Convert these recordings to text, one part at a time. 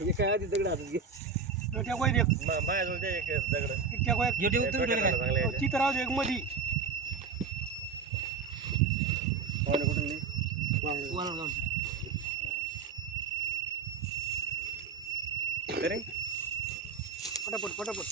हे काय आधी दगड हातात घे. त्या वय एक माझ्याजवळ ते एक दगड त्या वय जेवढे उत्तर दिले काय चांगले आहे. चित्र राहू दे एक मधी पाहुणे कुठून नाही? वाला जाऊन. तरी पटापट पटापट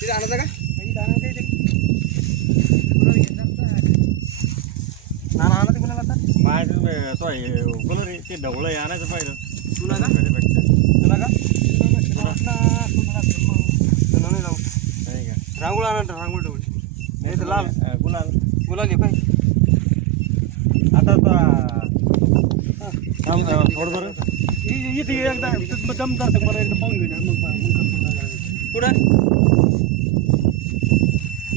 तिथे आणायचं का? काही दाणा काही ते नाना आणा ते कोणाला आता? माझं तो कलर ते ढवळं आहे, आणायचं पाहिलं तुला का? त्याच्यापेक्षा. तुला का? तुला नाही जाऊ. नाही का? रांगोळ आणा तर रांगोळ ठेवली. नाही तर लाल. गुलाल गुलाल घे पाय. आता थोडं बरं इथे एकदा दमदार मला एकदा पाहून घेणार मग कुठं?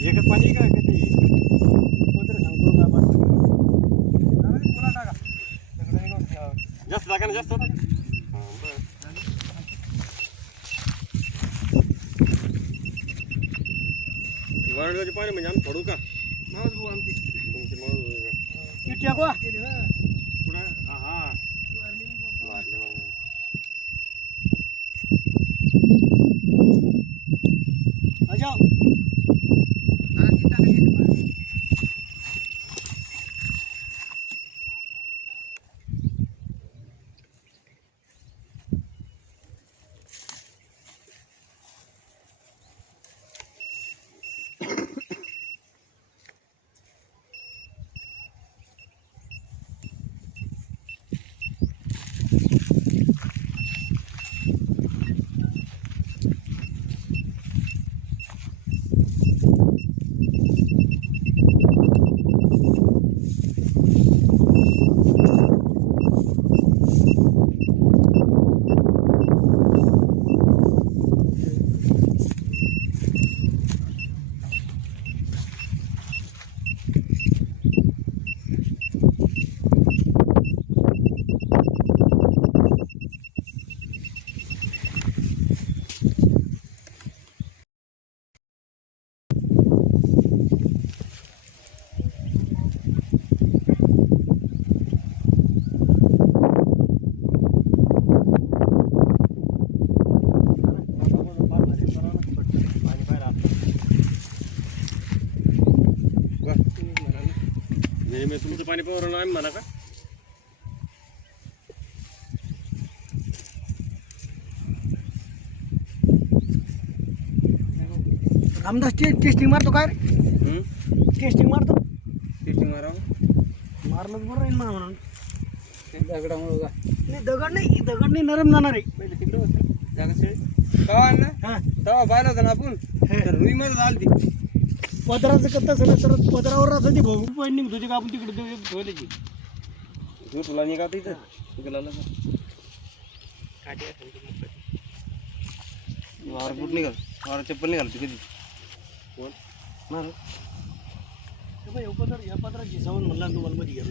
एकच पाणी आहे का किती कोणतरी सांगतो का आपण तुला टाका जास्त जागा ना जास्त होता का? वरडगावचे पाणी म्हणजे आम्ही पडू का मावस भाऊ आमची तुमची माणूस इथे टाकवा पुन्हा हा वाढले मग अजाव मी तुमचं पाणी पावर आम्ही म्हणा का रामदास टेस्टिंग मारतो काय रे टेस्टिंग मारतो टेस्टिंग मारावं. मारलं तर बरं राहील मला म्हणून दगडामुळं का? नाही दगड नाही नरम जाणार आहे पहिले तिकडे होतं जागा शेळी. कवा ना हां तेव्हा पाहिलं होतं ना आपण. तर रुईमध्ये झाली ती. पदराचं करता सगळं तर पदरावर राहतं ते भाऊ पण निघतो ते का आपण तिकडे ठेवल्याची तुला निघा तिथं गुलाला वावर बुट निघाल वावर चप्पल निघाल ती कधी कोण मार या पदराची सवण म्हणला ना तुम्हाला मध्ये घ्या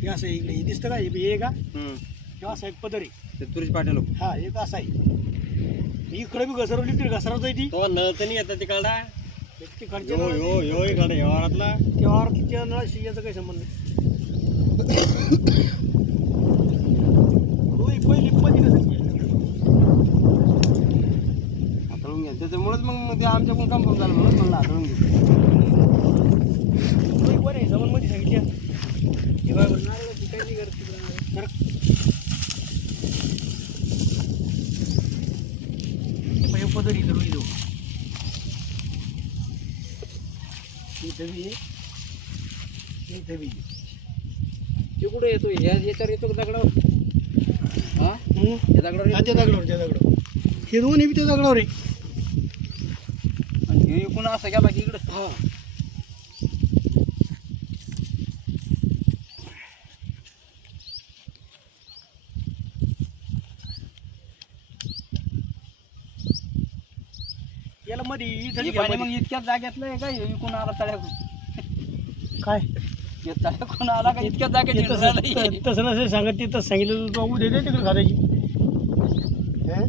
हे असं इकडे हे दिसतं का हे का किंवा असं एक पदर आहे ते तुरीच पाटील लोक हा एक असा आहे इकडे बी घसरवली तरी घसरवता येते तो नळ तर नाही येतात तिकडा तिकडच्या यो यो यो इकडे व्यवहारातला तेव्हा तिच्या नळाशी याचा काही संबंध नाही पहिली मध्ये हाताळून घ्या त्याच्यामुळेच मग ते आमच्याकडून काम झालं म्हणून म्हणलं हाताळून घ्या बरं आहे जमन मध्ये सांगितल्या हे बाय नारळाची काही नाही करत तिकडं पदरी धरून येऊ ते कुठे येतो याच्यावर येतो का दगडावर हा या दगडावर त्या दगडावर हे दोन्ही बी त्या दगडावर आहे आणि हे पुन्हा असं गेला की इकडं हा याला मध्ये हे पाणी मग इतक्याच जाग्यातलं आहे का हे विकून आला तळ्याकून काय हे तळ्याकून आला का इतक्याच जागेत झालं हे? तसं नसेल सांगत ते तसं सांगितलं तू उद्या दे तिकडे घालायची हे?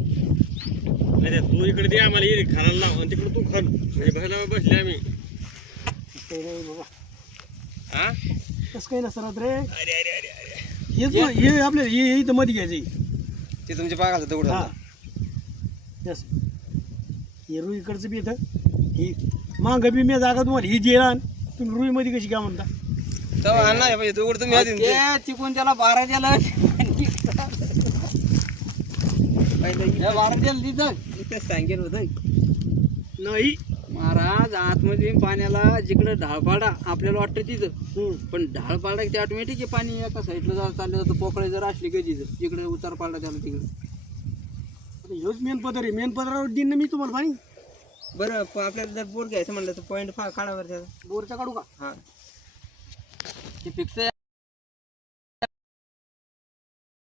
नाही तू इकडे दे आम्हाला ये खानाला लाव आणि तिकडे तू खान म्हणजे बसायला बसले आम्ही काही नाही बाबा हा तसं काही नसतं रे अरे अरे अरे अरे हे आपल्या हे इथं मध्ये घ्यायचं ते तुमच्या पागाचं दगड हा यस हे रुई इकडचं बी येतं ही मागं बी मी जागा तुम्हाला ही जे आण तुम्ही रुईमध्ये कशी काय म्हणता चिकून त्याला 12 द्यायला 12 द्यायला तिथं इथे सांगेल होतं नाही महाराज आतमध्ये पाण्याला जिकडं ढाळपाडा आपल्याला वाटतं तिथं पण ढाळपाडा ते ऑटोमॅटिक आहे पाणी एका साईडला जर चाललं जातं पोकळे जर असली का तिथं जिकडे उतार पाडला त्याला तिकडे ह्योच मेन पदर आहे मेन पदरावर दिन ना मी तुम्हाला पाणी बरं आपल्याला जर बोर घ्यायचं म्हणलं तर पॉईंट काढावर त्याचा बोरचा काढू का हां ते फिक्स आहे